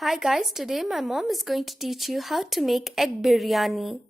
Hi guys, today my mom is going to teach you how to make egg biryani.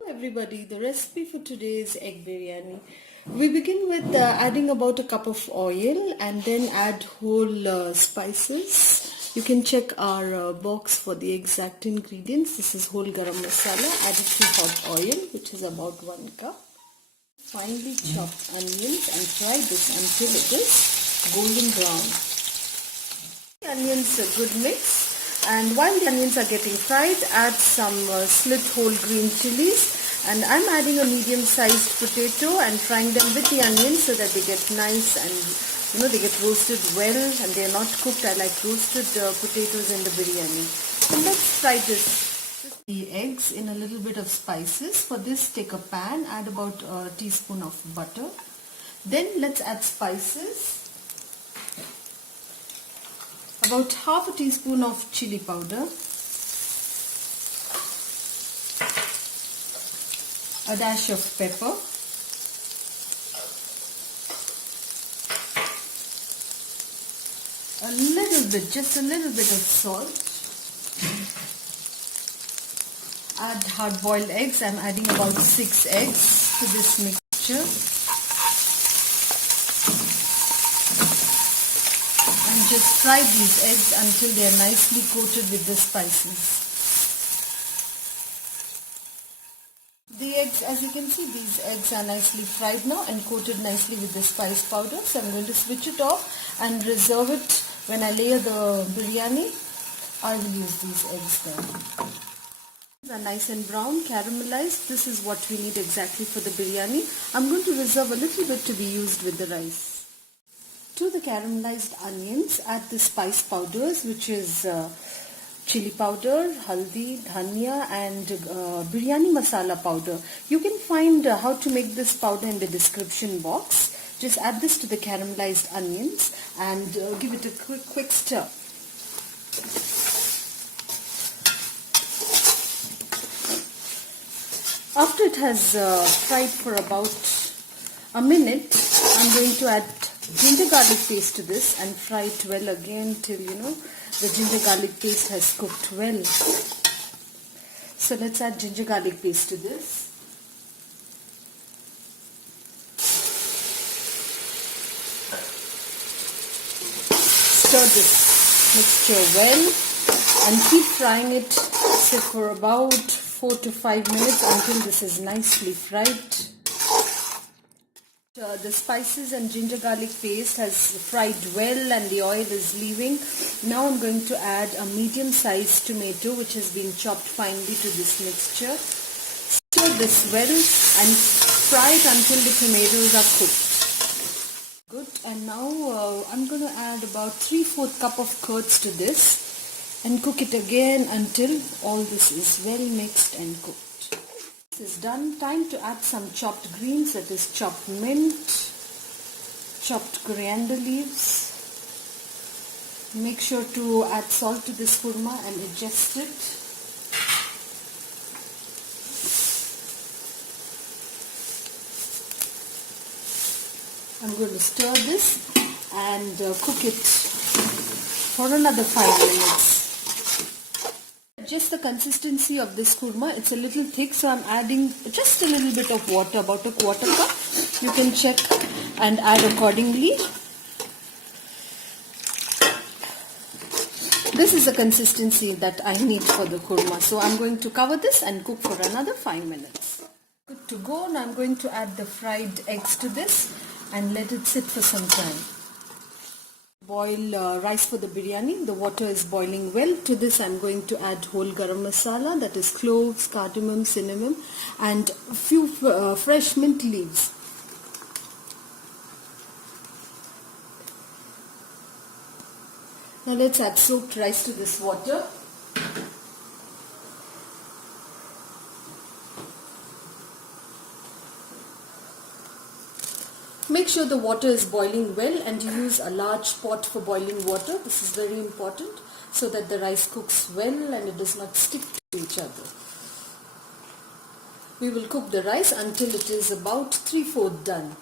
Hello everybody, the recipe for today is egg biryani. We begin with adding about a cup of oil and then add whole spices. You can check our box for the exact ingredients. This is whole garam masala added to hot oil, which is about 1 cup. Finely chopped onions and fry this until it is golden brown. The onions a good mix, and while the onions are getting fried, add some slit whole green chillis, and I'm adding a medium sized potato and frying them with the onions so that they get nice and they get roasted well and they are not cooked. I like roasted potatoes in the biryani. So let's fry this. The eggs in a little bit of spices. For this, take a pan, add about a teaspoon of butter. Then let's add spices. About half a teaspoon of chili powder, a dash of pepper, just a little bit of salt. Add hard-boiled eggs. I'm adding about 6 eggs to this mixture. And just fry these eggs until they are nicely coated with the spices. The eggs, as you can see, these eggs are nicely fried now and coated nicely with the spice powder. So I'm going to switch it off and reserve it when I layer the biryani. I will use these eggs then. These are nice and brown, caramelized. This is what we need exactly for the biryani. I'm going to reserve a little bit to be used with the rice. To the caramelized onions, add the spice powders, which is chili powder, haldi, dhania and biryani masala powder. You can find how to make this powder in the description box. Just add this to the caramelized onions and give it a quick stir. After it has fried for about a minute, I'm going to add ginger garlic paste to this and fry it well again till the ginger garlic paste has cooked well. So let's add ginger garlic paste to this. Stir this mixture well and keep frying it for about 4 to 5 minutes until this is nicely fried. The spices and ginger garlic paste has fried well and the oil is leaving. Now I'm going to add a medium-sized tomato which has been chopped finely to this mixture. Stir this well and fry it until the tomatoes are cooked. Good. And now I'm going to add about 3/4 cup of curds to this and cook it again until all this is well mixed and cooked. Is done. Time to add some chopped greens, that is chopped mint, chopped coriander leaves. Make sure to add salt to this korma and adjust it. I'm going to stir this and cook it for another 5 minutes. Just the consistency of this korma, it's a little thick, so I'm adding just a little bit of water, about a 1/4 cup. You can check and add accordingly. This is the consistency that I need for the korma, so I'm going to cover this and cook for another 5 minutes. Good to go. Now I'm going to add the fried eggs to this and let it sit for some time. Boil rice for the biryani. The water is boiling well. To this I'm going to add whole garam masala, that is cloves, cardamom, cinnamon and a few fresh mint leaves. Now let's add soaked rice to this water. Make sure the water is boiling well and you use a large pot for boiling water. This is very important so that the rice cooks well and it does not stick to each other. We will cook the rice until it is about 3/4 done.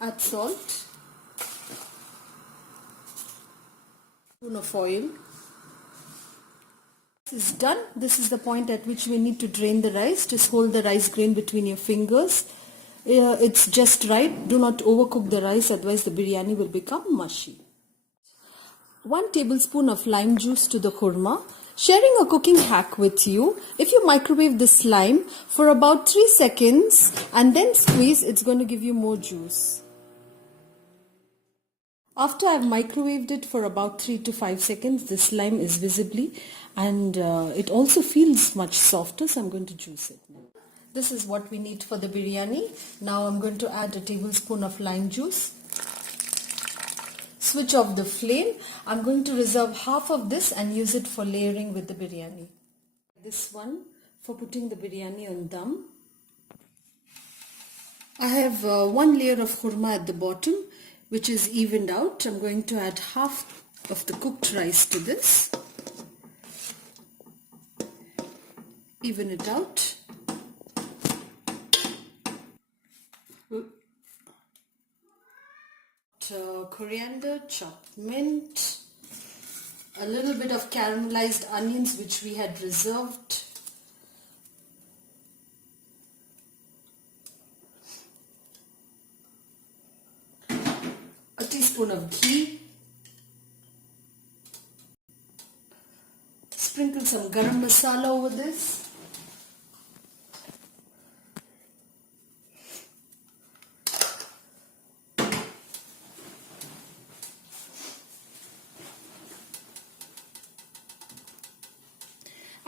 Add salt, spoon of oil. This is done. This is the point at which we need to drain the rice. Just hold the rice grain between your fingers. It's just right. Do not overcook the rice, otherwise the biryani will become mushy. 1 tablespoon of lime juice to the korma. Sharing a cooking hack with you. If you microwave the slime for about 3 seconds and then squeeze, it's going to give you more juice. After I've microwaved it for about 3 to 5 seconds, the slime is visibly and it also feels much softer, so I'm going to juice it now. This is what we need for the biryani. Now I'm going to add a tablespoon of lime juice. Switch off the flame. I'm going to reserve half of this and use it for layering with the biryani. This one for putting the biryani on dum. I have 1 layer of korma at the bottom, which is evened out. I'm going to add half of the cooked rice to this. Even it out. Coriander, chopped mint, a little bit of caramelized onions which we had reserved, a teaspoon of ghee, sprinkle some garam masala over this.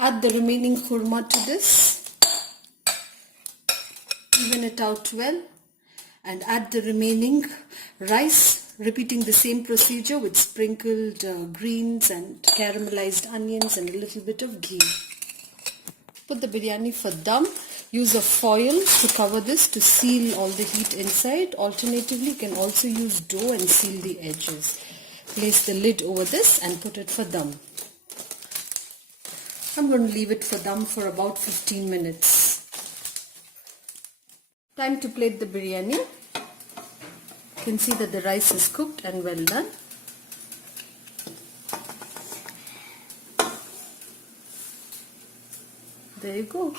Add the remaining korma to this, even it out well, and add the remaining rice, repeating the same procedure with sprinkled greens and caramelized onions and a little bit of ghee. Put the biryani for dum. Use a foil to cover this to seal all the heat inside. Alternatively, you can also use dough and seal the edges. Place the lid over this and put it for dum. I'm going to leave it for dum for about 15 minutes. Time to plate the biryani. You can see that the rice is cooked and well done. There you go.